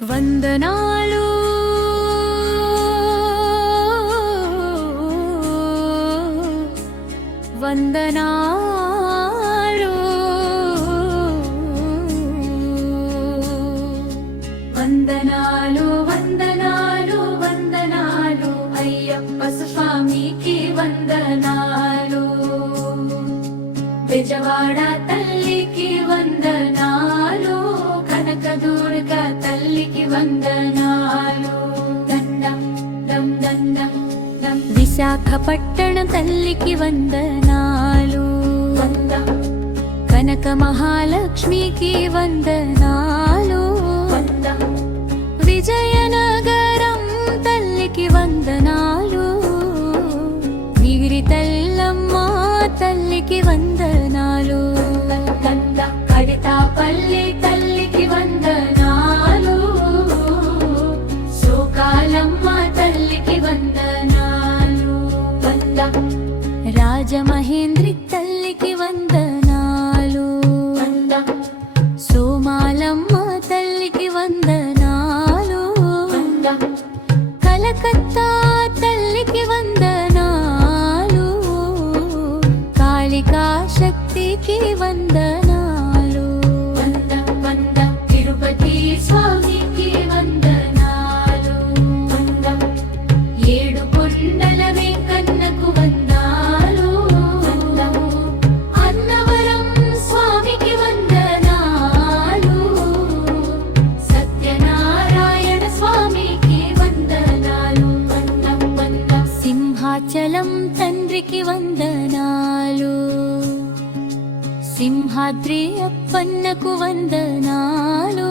వందనాలు వందనాలు వందనాలు వందనాలు వందనాలు అయ్యప్ప స్వామికి వందనాలు బెజవాడ తల్లికి వందనాలు కనకదుర్గ తల్లికి వందనాలు దండం దం దండం దం విశాఖపట్టణ తల్లికి వందనాలు వందం కనక మహాలక్ష్మికి వందనాలు వందం విజయనగరం తల్లికి వందనాలు వీరితల్లమ్మ తల్లికి వందనాలు కడితాపల్లి తల్లికి వందనాలు సోకాలమ్మ తల్లికి వందనాలు వందం రాజమహేంద్రి తల్లికి వందనాలు వందం సోమాలమ్మ తల్లికి వందనాలు వందం కలకత్తా తల్లికి వందనాలు కాళికా శక్తికి వందనాలు వందం వందం తిరుపతి స్వామికి వందనాలు వందం ఏడు కొండల వెంకన్నకు వందనాలు వందం అన్నవరం స్వామికి వందనాలు సత్యనారాయణ స్వామికి వందనాలు వందం వందం సింహాచలం తండ్రికి వందనాలు సింహాద్రి అప్పన్నకు వందనాలు